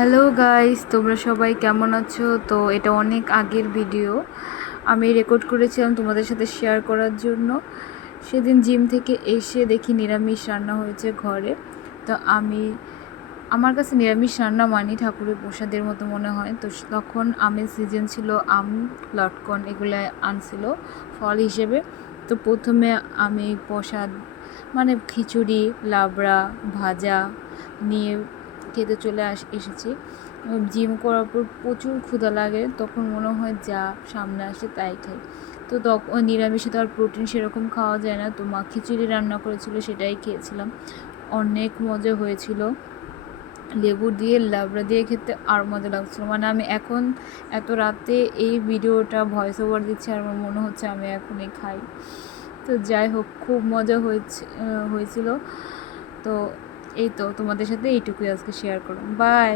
Hello guys, তোমরা সবাই কেমন আছো? তো এটা অনেক আগের ভিডিও আমি রেকর্ড করেছিলাম তোমাদের সাথে শেয়ার করার জন্য। সেদিন জিম থেকে এসে দেখি নিরামিষ রান্না হয়েছে ঘরে। তো আমার কাছে নিরামিষ রান্না মানে ঠাকুরের প্রসাদের মতো মনে হয়। তো তখন আমের সিজন ছিল, আম, লটকন এগুলো আনছিল ফল হিসেবে। তো প্রথমে আমি প্রসাদ মানে খিচুড়ি, লাবড়া, ভাজা নিয়ে খেতে এসেছি। জিম করার পর প্রচুর ক্ষুধা লাগে, তখন মনে হয় যা সামনে আসে তাই খাই। তো তখন নিরামিষে তো আর প্রোটিন সেরকম খাওয়া যায় না, তো মা খিচুড়ি রান্না করেছিল, সেটাই খেয়েছিলাম। অনেক মজা হয়েছিল, লেবু দিয়ে লাবড়া দিয়ে খেতে আর মজা লাগছিলো। মানে আমি এখন এত রাতে এই ভিডিওটা ভয়েস ওভার দিচ্ছি আর আমার মনে হচ্ছে আমি এখনই খাই। তো যাই হোক, খুব মজা হয়েছিল। তো এই তো তোমাদের সাথে এইটুকুই আজকে শেয়ার করলাম। বাই।